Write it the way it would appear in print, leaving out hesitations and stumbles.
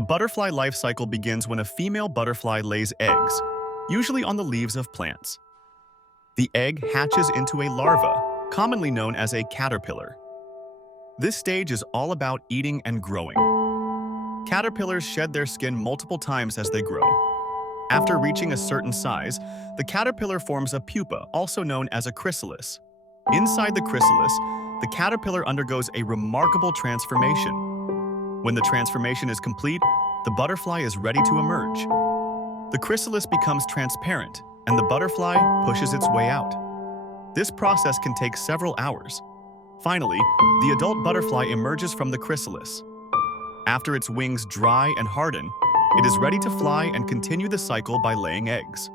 The butterfly life cycle begins when a female butterfly lays eggs, usually on the leaves of plants. The egg hatches into a larva, commonly known as a caterpillar. This stage is all about eating and growing. Caterpillars shed their skin multiple times as they grow. After reaching a certain size, the caterpillar forms a pupa, also known as a chrysalis. Inside the chrysalis, the caterpillar undergoes a remarkable transformation. When the transformation is complete, the butterfly is ready to emerge. The chrysalis becomes transparent, and the butterfly pushes its way out. This process can take several hours. Finally, the adult butterfly emerges from the chrysalis. After its wings dry and harden, it is ready to fly and continue the cycle by laying eggs.